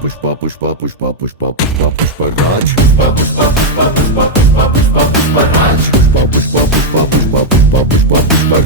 Pushpa Pushpa Pushpa Pushpa Pushpa Pushparaj Pushpa Pushpa Pushpa Pushpa Pushpa Pushpa Pushparaj Pushpa Pushpa Pushpa Pushpa Pushpa Pushparaj